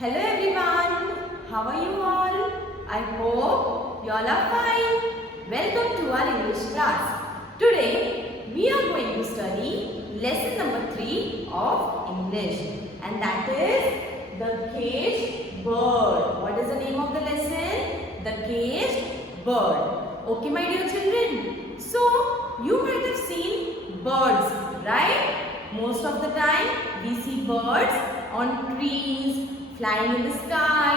Hello everyone, how are you all? I hope you all are fine. Welcome to our English class. Today we are going to study lesson number 3 of English, and that is the caged bird. What is the name of the lesson? The caged bird. Okay my dear children. So you might have seen birds, right? Most of the time we see birds on trees, flying in the sky,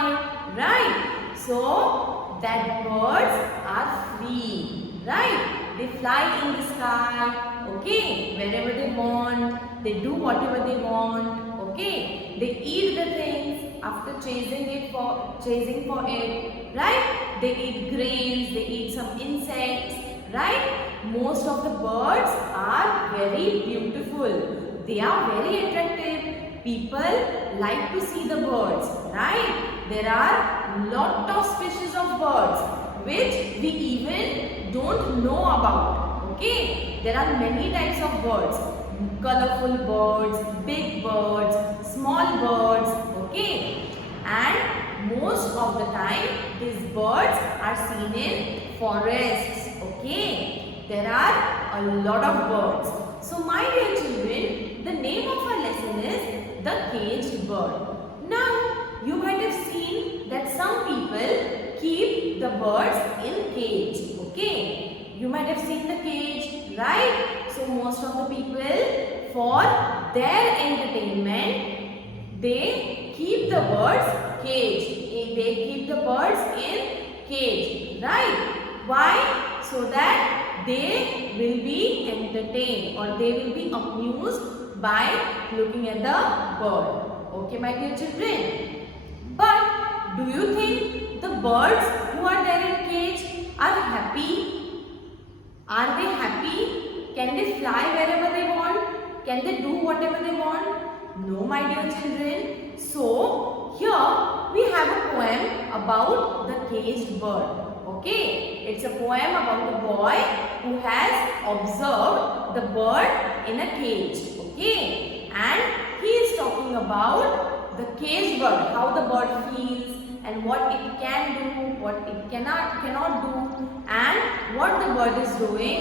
right? So that birds are free, right? They fly in the sky, okay? Wherever they want, they do whatever they want, okay? They eat the things after chasing for it, right? They eat grains, they eat some insects, right? Most of the birds are very beautiful. They are very attractive. People like to see the birds, right? There are lot of species of birds which we even don't know about, okay? There are many types of birds, colorful birds, big birds, small birds, okay? And most of the time these birds are seen in forests, okay? There are a lot of birds. So my dear children, the name of our lesson is the caged bird. Now, you might have seen that some people keep the birds in cage, okay? You might have seen the cage, right? So, most of the people, for their entertainment, they keep the birds cage. They keep the birds in cage, right? Why? So that they will be entertained or they will be amused by looking at the bird. Okay, my dear children. But do you think the birds who are there in cage are happy? Are they happy? Can they fly wherever they want? Can they do whatever they want? No, my dear children. So, here we have a poem about the caged bird. Okay, it's a poem about a boy who has observed the bird in a cage. Okay, and he is talking about the caged bird, how the bird feels and what it can do, what it cannot do, and what the bird is doing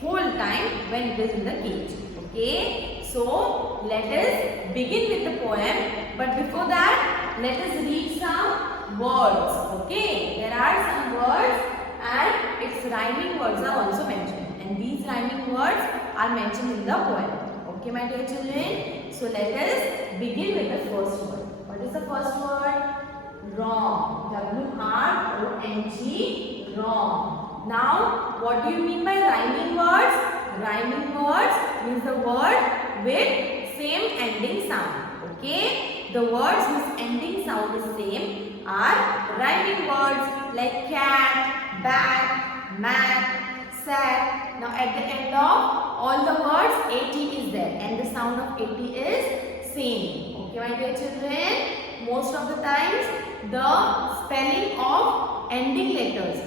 whole time when it is in the cage. Okay, so let us begin with the poem, but before that let us read some words. Okay, there are some words and its rhyming words are also mentioned, and these rhyming words are mentioned in the poem. Okay, my dear children, so let us begin with the first word. What is the first word? Wrong. W-R-O-N-G, wrong. Now, what do you mean by rhyming words? Rhyming words means the word with same ending sound. Okay, the words whose ending sound is same are rhyming words like cat, bat, mat, sack. Now at the end of all the words AT is there and the sound of AT is same. Okay my dear children, most of the times the spelling of ending letters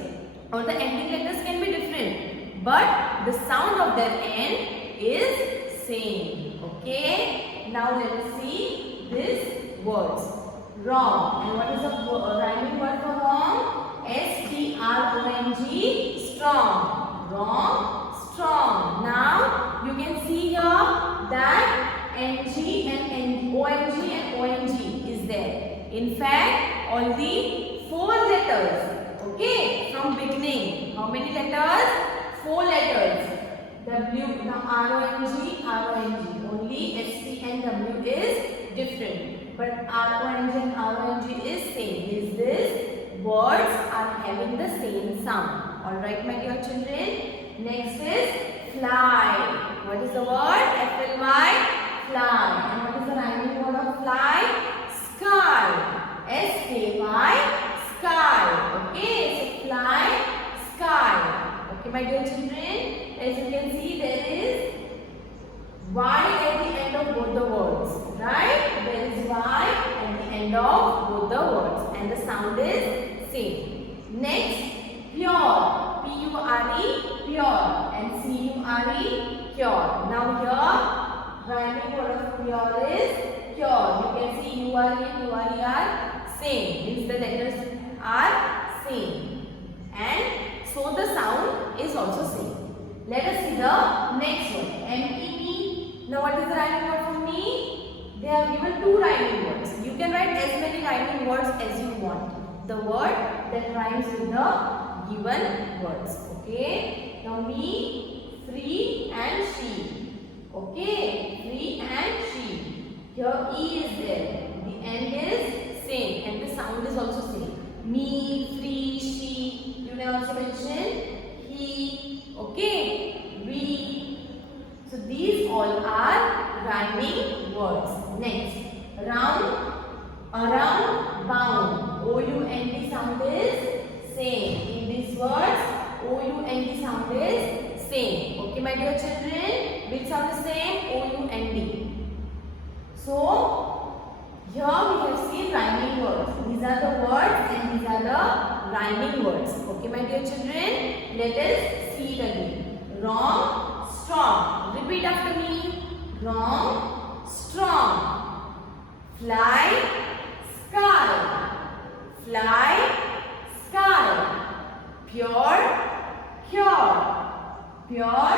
or the ending letters can be different, but the sound of their end is same. Okay, now let us see these words. Wrong. And what is the rhyming word for wrong? S-T-R-O-G, strong. Wrong, strong. Now you can see here that NG and ONG and ONG is there. In fact, only 4 letters. Okay, from beginning. How many letters? 4 letters. W, now R-O-N-G, R-O-N-G. Only S-T and W is different. But R-O-N-G and R-O-N-G is same. Is this? Words are having the same sound. Alright, my dear children. Next is fly. What is the word? F-L-Y, fly. And what is the rhyming word of fly? Sky. S-K-Y, sky. Okay, so fly, sky. Okay, my dear children. As you can see, there is Y at the end of both the words. Right? There is Y at the end of both the words. And the sound is same. Next, pure. P-U-R-E, pure. And C-U-R-E, cure. Now here, rhyming word of pure is cure. You can see U-R-E and U-R-E are same. Means the letters are same. And so the sound is also same. Let us see the next one. M-E-E. Now what is the rhyming word for me? They have given two rhyming words. You can write as many rhyming words as you want. The word that rhymes with the given words. Okay. Now me, free and she. Okay. Free and she. Here E is there. The end is same and the sound is also same. Me, free, she. You can also mention he. Okay. We. So these all are rhyming words. Next. Round, around, bound. O-U-N-D sound is same. In these words, O-U-N-D sound is same. Okay, my dear children, which sound is same? O-U-N-D. So, here we have seen rhyming words. These are the words and these are the rhyming words. Okay, my dear children, let us see it again. Wrong, strong. Repeat after me. Wrong, strong. Fly, sky. Fly, sky. Pure, cure. Pure,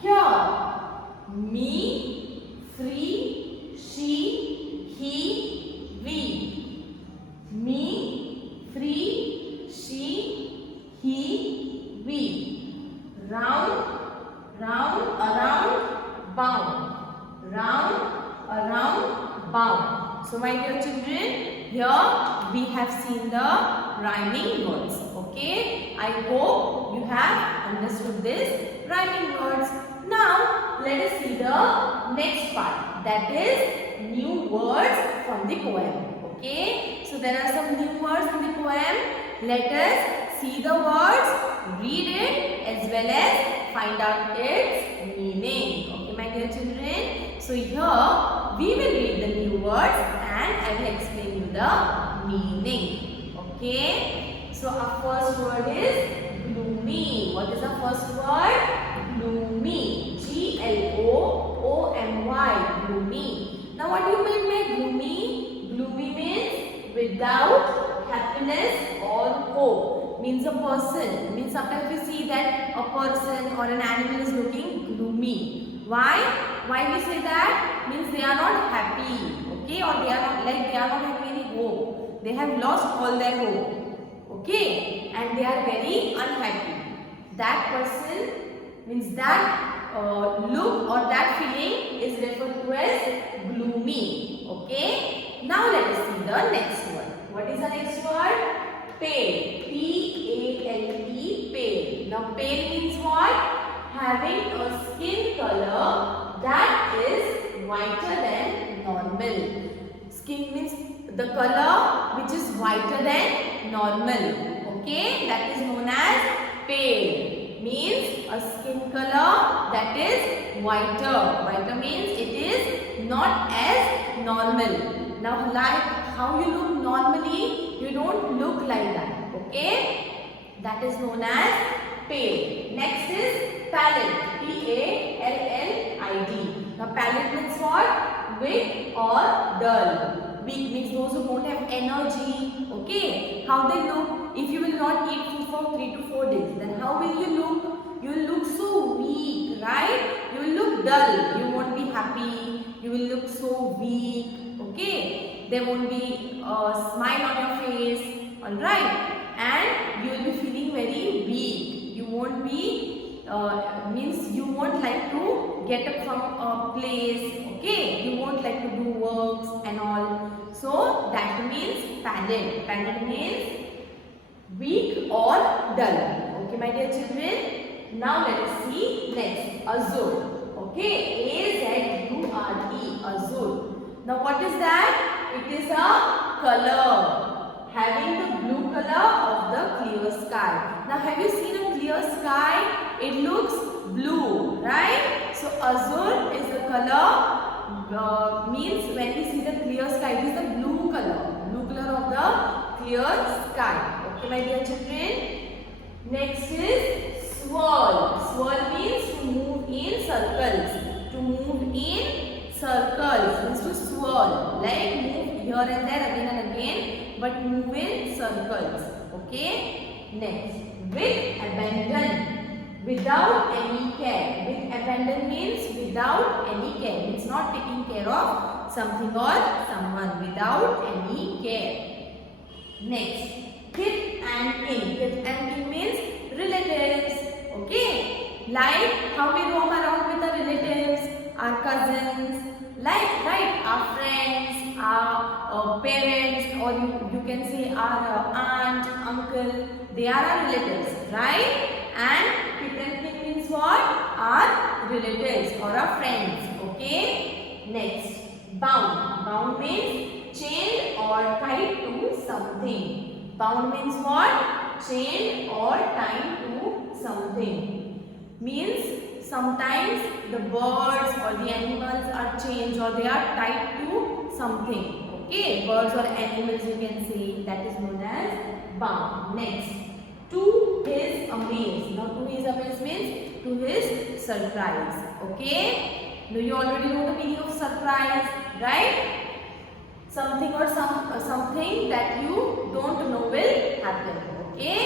cure. Me, free, she, he, we. Me, free, she, he, we. Round, round, around, bound. Round, around, bound. So my dear children, here we have seen the rhyming words. Okay, I hope you have understood this rhyming words. Now let us see the next part, that is new words from the poem. Okay, so there are some new words in the poem. Let us see the words, read it as well as find out its meaning. Okay, my dear children. So here we will read the new words and I will explain you the meaning. Okay. So our first word is gloomy. What is our first word? Gloomy. G-L-O-O-M-Y. Gloomy. Now what do you mean by gloomy? Gloomy means without happiness or hope. Means a person. Means sometimes we see that a person or an animal is looking gloomy. Why? Why we say that? Means they are not happy. Okay? Or they are not having any hope. They have lost all their hope. Okay, and they are very unhappy. That person means that look or that feeling is referred to as gloomy. Okay, now let us see the next one. What is the next word? Pale. P-A-L-E, pale. Now pale means what? Having a skin color that is whiter than normal. Skin means the color which is whiter than normal. Okay, that is known as pale. Means a skin color that is whiter. Whiter means it is not as normal. Now like how you look normally, you don't look like that. Okay, that is known as pale. Next is pallid. P-A-L-L-I-D. Now pallid means what? Weak or dull. Weak means those who don't have energy. Okay, how they look? If you will not eat food for 3 to 4 days, then how will you look? You will look so weak, right? You will look dull. You won't be happy. You will look so weak. Okay, there won't be a smile on your face. Alright, and you will be feeling very weak. You won't be means you won't like to get up from a place. Okay, you won't like to do works and all. So that means pallid. Pallid means weak or dull. Okay, my dear children. Now let us see next. Azure. Okay, A-Z-U-R-E. Azure. Now what is that? It is a color having the blue color of the clear sky. Now have you seen a clear sky? It looks blue, right? So azure is the color means when we see the clear sky, it is the blue color of the clear sky. Okay, my dear children. Next is swirl. Swirl means to move in circles. To move in circles means to swirl, like move here and there again and again. circles. Okay. Next, with abandon, without any care. With abandon means without any care. It's not taking care of something or someone. Without any care. Next, kith and kin. Kith and kin means relatives. Okay. Like how we roam around with our relatives, our cousins, like right, our friends, our parents, or you can say our aunt, uncle. They are our relatives, right? And kith and kin means what? Our relatives or our friends. Okay. Next, bound. Bound means chained or tied to something. Bound means what? Chained or tied to something. Means sometimes the birds or the animals are chained or they are tied to something. Okay, birds or animals you can say, that is known as bound. Next, to his amaze. Now to his amaze means to his surprise. Okay, now you already know the meaning of surprise, right? Something or something that you don't know will happen. Okay,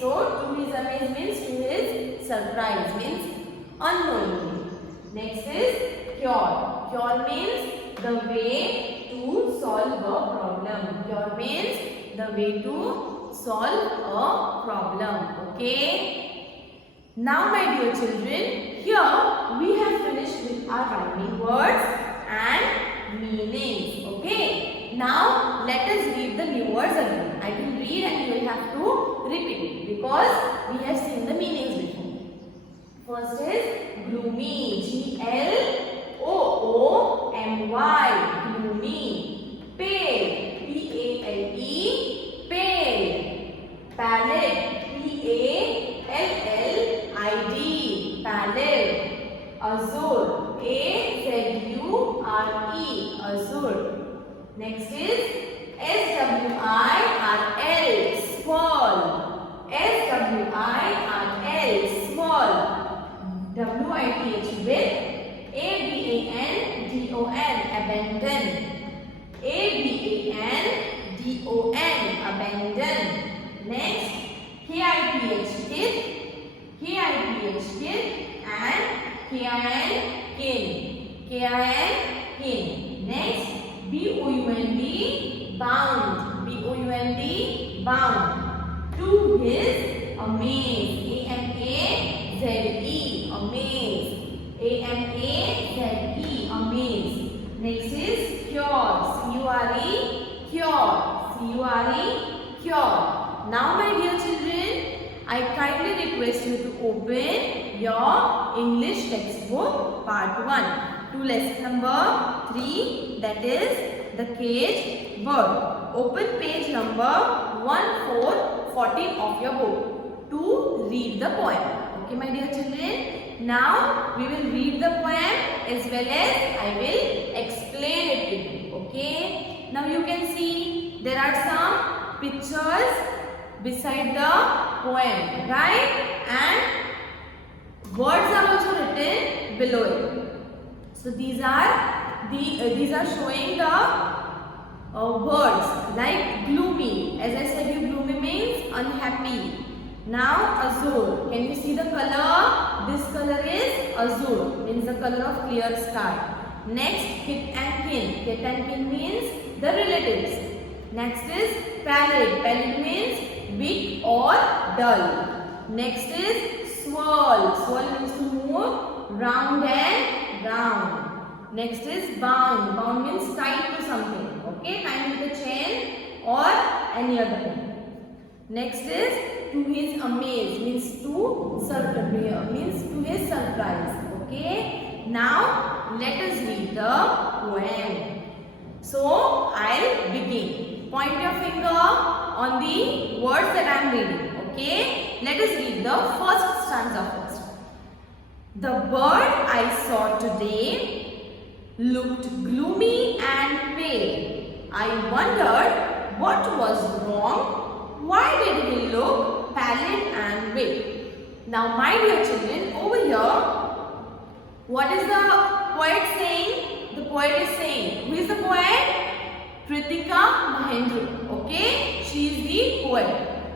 so to his amaze means to his surprise, means unknowingly. Next is cure. Cure means the way to solve a problem. Cure means the way to solve a problem. Okay. Now my dear children, here we have finished with our rhyming words and meanings. Okay. Now let us read the new words again. I will read and you will have to repeat it because we have seen the meanings before. First is gloomy. Gloomy. Gloomy. Pale. Pale. Pale. Pallid. Pallid. Pallid. Azure. Azure. Azure. Next is SWIRL. Swirl. SWIRL. Swirl. WITH with ABANDON. Abandon. ABANDON. Abandon. Next, KITH kith. KITH kith and KIN kin. KIN kin. Next, BOUND bound. BOUND bound. To his amaze. AMAZE. Amaze. AMAZE. Amaze. Next is cure. CURE. Cure. CURE. Cure. Now my dear children, I kindly request you to open your English textbook part 1 to lesson number 3, that is the cage bird. Open page number 1414 of your book to read the poem. Okay my dear children, now we will read the poem as well as I will explain it to you. Okay, now you can see there are some pictures beside the poem, right? And words are also written below it. So these are showing the words like gloomy. As I said, gloomy means unhappy. Now azure. Can you see the color? This color is azure, means the color of clear sky. Next, kith and kin. Kith and kin means the relatives. Next is pallid. Pallid means weak or dull. Next is swirl. Swirl means to move round and round. Next is bound. Bound means tied to something. Okay, tied with a chain or any other thing. Next is to his amaze, means to his surprise. Okay. Now let us read the poem. So I'll begin. Point your finger on the words that I am reading. Okay. Let us read the first stanza first. The bird I saw today looked gloomy and pale. I wondered what was wrong. Why did he look pallid and weak? Now my dear children, over here, what is the poet saying? The poet is saying, who is the poet? Kritika Mahendra. Okay, she she is the poet.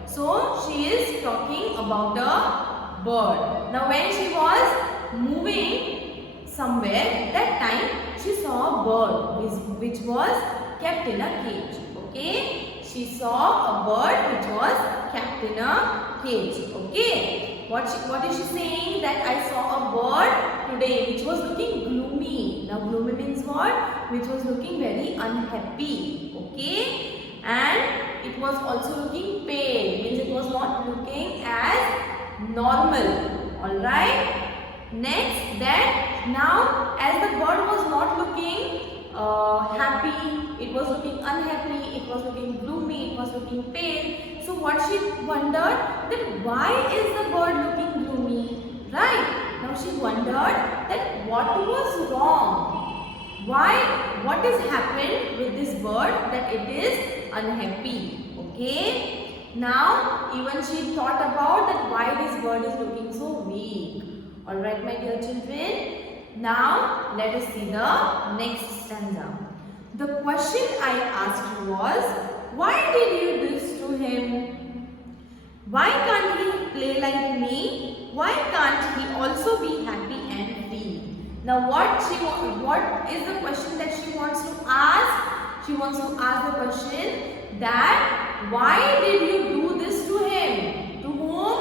So she is talking about a bird. Now when she was moving somewhere, that time she saw a bird which was kept in a cage. Okay, she saw a bird which was kept in a cage. Okay, what is she saying? That I saw a bird today which was looking gloomy. Now gloomy means what? Which was looking very unhappy. Okay, and it was also looking pale, means it was not looking as normal. Alright. Next, that now as the bird was not looking happy, it was looking unhappy, it was looking gloomy, it was looking pale. So what she wondered, that why is the bird looking gloomy? Right. Now she wondered that what was wrong? Why? What has happened with this bird that it is unhappy? Okay. Now even she thought about that why this bird is looking so weak. Alright, my dear children. Now let us see the next stanza. The question I asked was, why did you do this to him? Why can't he play like me? Why can't he also be happy and free? Now what is the question that she wants to ask? She wants to ask the question that why did you do this to him? To whom?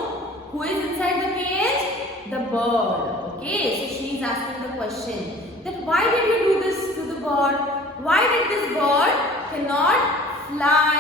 Who is inside the cage? The bird. Okay, so she is asking the question that why did you do this to the bird? Why did this bird cannot fly?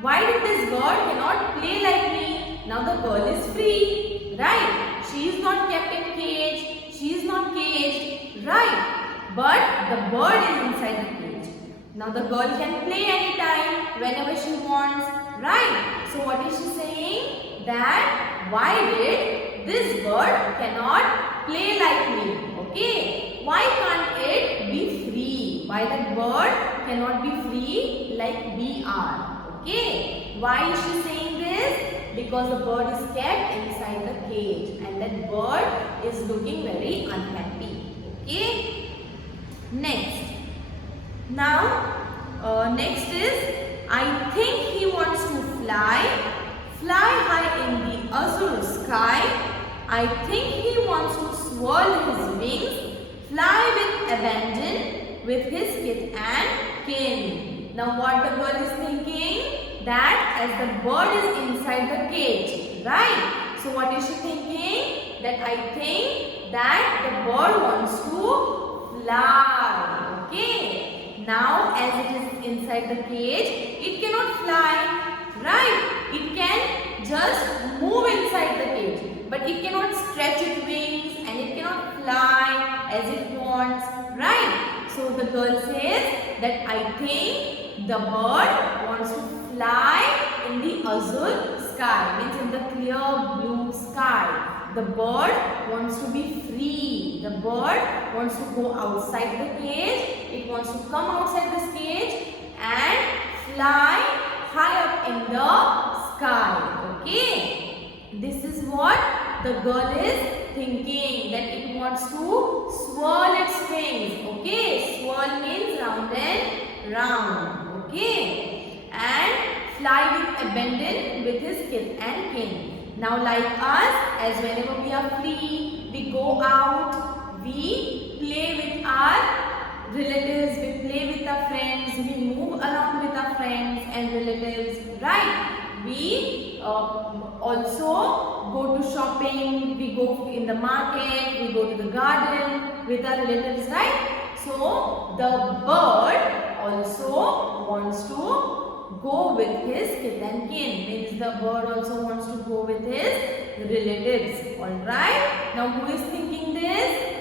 Why did this bird cannot play like me? Now the girl is free, right? She is not kept in cage. She is not caged, right? But the bird is inside the cage. Now the girl can play anytime, whenever she wants, right? So what is she saying? That why did this bird cannot play like me? Okay, why can't it be free? Why that bird cannot be free like we are? Okay, why is she saying this? Because the bird is kept inside the cage and that bird is looking very unhappy. Okay, next. Now, next is, I think he wants to fly high in the azure sky. I think he wants to swirl his wings, fly with abandon with his kith and kin. Now what the girl is thinking? That as the bird is inside the cage, right? So what is she thinking? That I think that the bird wants to fly. Okay. Now as it is inside the cage, it cannot fly, right? It can just move inside the cage, but it cannot stretch its wings and it cannot fly as it wants, right? So the girl says that I think the bird wants to fly in the azure sky, means in the clear blue sky. The bird wants to be free. The bird wants to go outside the cage. It wants to come outside this cage and fly high up in the sky. Okay. This is what the girl is thinking, that it wants to swirl its wings. Okay. Swirl means round and round. Okay. And fly with abandon with his kith and kin. Now like us, as whenever we are free, we go out, we play with our relatives, we play with our friends, we move around with our friends and relatives, right? We also go to shopping, we go in the market, we go to the garden with our relatives, right? So the bird also wants to go with his kith and kin, means the bird also wants to go with his relatives. Alright. Now who is thinking this?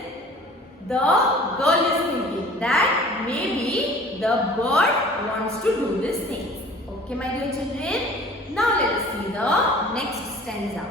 The girl is thinking that maybe the bird wants to do this thing. Okay, my dear children. Now let us see the next stanza.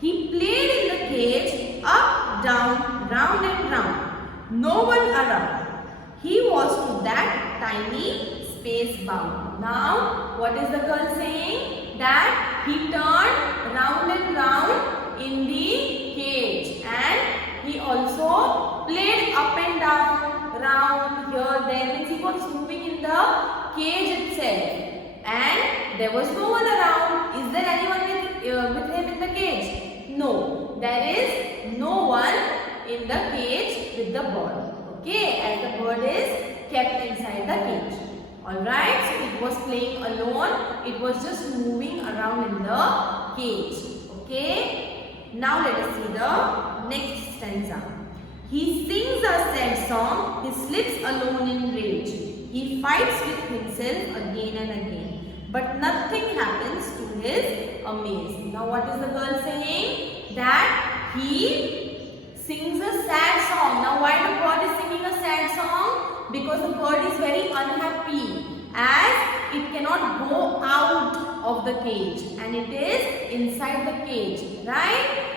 He played in the cage, up, down, round and round. No one around. He was to that tiny space bound. Now, what is the girl saying? That he turned round and round in the cage and he also played up and down, round, here, there. Means he was moving in the cage itself and there was no one around. Is there anyone with him in the cage? No, there is no one in the cage with the bird. Okay, as the bird is kept inside the cage. Alright, so it was playing alone. It was just moving around in the cage. Okay, now let us see the next stanza. He sings a sad song, he slips alone in rage. He fights with himself again and again, but nothing happens to his amaze. Now what is the girl saying? That he sings a sad song. Now why the bird is singing a sad song? Because the bird is very unhappy as it cannot go out of the cage and it is inside the cage, right?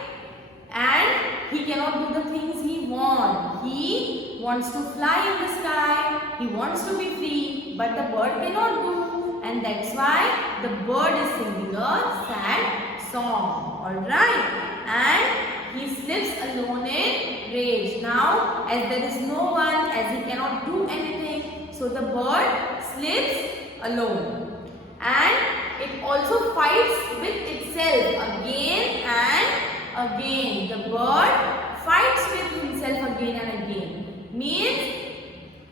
And he cannot do the things he wants. He wants to fly in the sky. He wants to be free. But the bird cannot do. And that's why the bird is singing a sad song. Alright. And he slips alone in rage. Now, as there is no one, as he cannot do anything, so the bird slips alone. And it also fights with itself again and again. The bird fights with himself again and again. Means,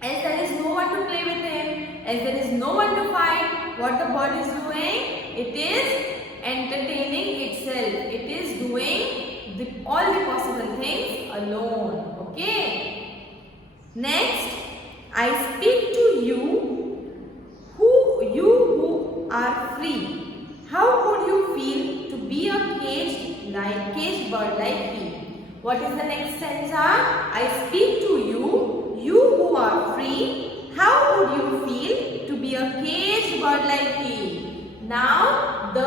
as there is no one to play with him, as there is no one to fight, what the bird is doing? It is entertaining itself. It is doing all the possible things alone. Okay. Next, I speak to you who are free. How would you feel to be a caged bird like me? What is the next stanza? I speak to you who are free. How would you feel to be a caged bird like me? Now the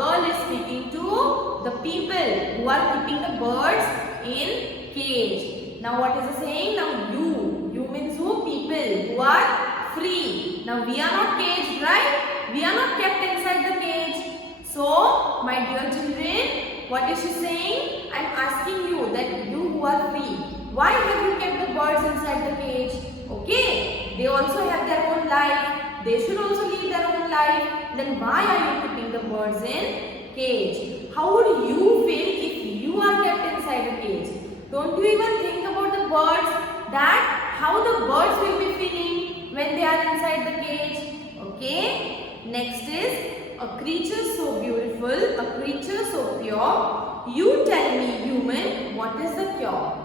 girl is speaking to the people who are keeping the birds in cage. Now what is it saying? Now you means who? People who are free. Now we are not caged, right? We are not kept inside the cage. So my dear children, what is she saying? I am asking you that you who are free, why have you kept the birds inside the cage? Okay, they also have their own life. They should also live their own life. Then why are you keeping the birds in cage? How would you feel if you are kept inside a cage? Don't you even think about the birds, that how the birds will be feeling when they are inside the cage? Okay. Next is a creature so beautiful, a creature so pure. You tell me, human, what is the cure?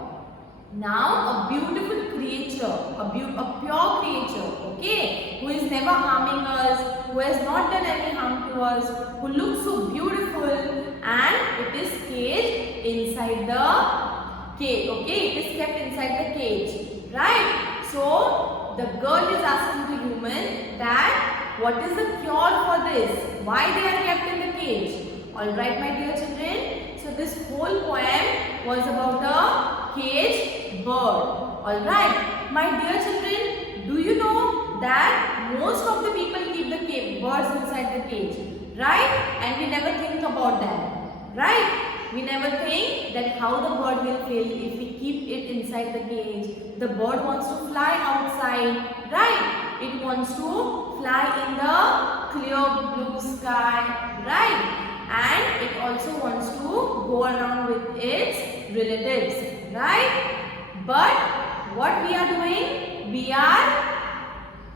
Now a beautiful creature, a pure creature, okay, who is never harming us, who has not done any harm to us, who looks so beautiful, and it is caged inside the cage, okay, it is kept inside the cage, right? So the girl is asking the human that what is the cure for this? Why they are kept in the cage? Alright, my dear children, so this whole poem was about a caged bird. Alright, my dear children, do you know that most of the people keep the birds inside the cage, right? And we never think about that, right? We never think that how the bird will feel if we keep it inside the cage. The bird wants to fly outside, right? It wants to fly in the clear blue sky, right? And it also wants to go around with its relatives, right? But what we are doing? We are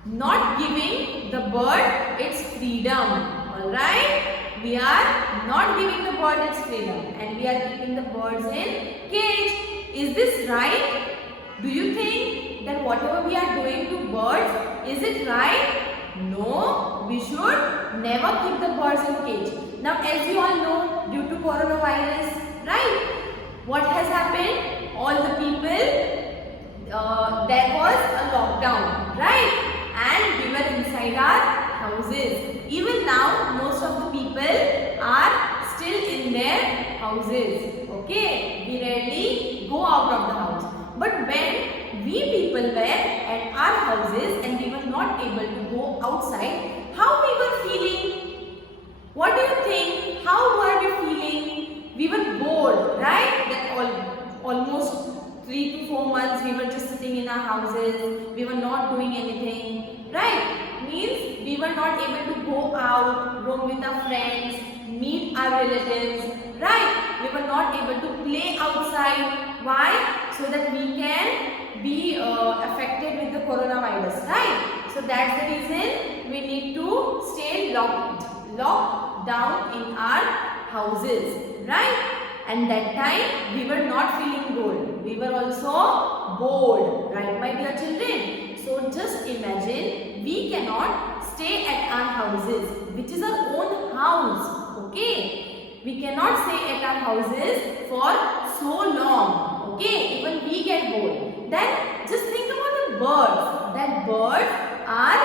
not giving the bird its freedom, alright? We are not giving the bird its freedom and we are keeping the birds in cage. Is this right? Do you think that whatever we are doing to birds, is it right? No, we should never keep the birds in cage. Now as you all know, due to coronavirus, right? What has happened? All the people, there was a lockdown, right? And we were inside our houses. Even now, most of the people are still in their houses. Okay, we rarely go out of the house. But when we people were at our houses and we were not able to go outside, how we were feeling? What do you think? How were we feeling? We were bored, right? That almost 3 to 4 months we were just sitting in our houses. We were not doing anything, right? Means we were not able to go out. out, roam with our friends, meet our relatives, right? We were not able to play outside. Why? So that we can be affected with the coronavirus, right? So that's the reason we need to stay locked down in our houses, right? And that time we were not feeling good. We were also bored, right, my dear children? So just imagine we cannot stay at our houses, which is our own house, okay? We cannot stay at our houses for so long, okay? Even we get bored. Then just think about the birds. That birds are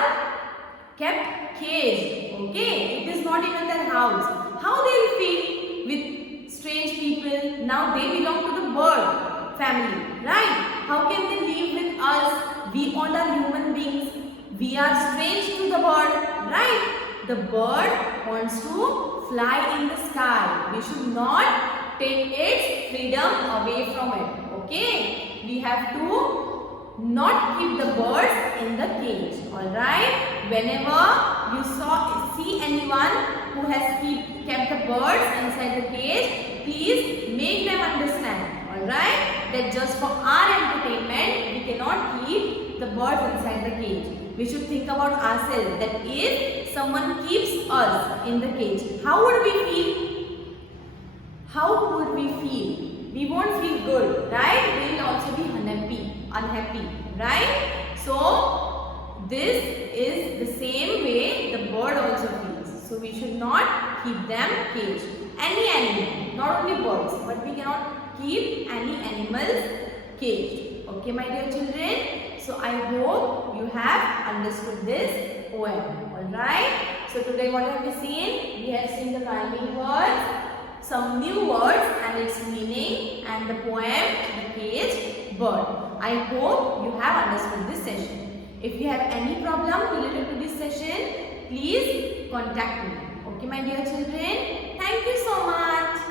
kept caged, okay? It is not even their house. How they will feel with strange people? Now they belong to the bird family, right? How can they live with us? We all are human beings. We are strange to the bird, right? The bird wants to fly in the sky. We should not take its freedom away from it, okay? We have to not keep the birds in the cage, alright? Whenever you see anyone who has kept the birds inside the cage, please make them understand, alright? That just for our entertainment, we cannot keep the birds inside the cage. We should think about ourselves, that if someone keeps us in the cage, how would we feel? How would we feel? We won't feel good, right? We will also be unhappy, right? So this is the same way the bird also feels. So we should not keep them caged. Any animal, not only birds, but we cannot keep any animals caged. Okay, my dear children? So I hope you have understood this poem. Alright? So today what have we seen? We have seen the rhyming words, some new words and its meaning, and the poem The Caged Bird. I hope you have understood this session. If you have any problem related to this session, please contact me. Okay, my dear children? Thank you so much.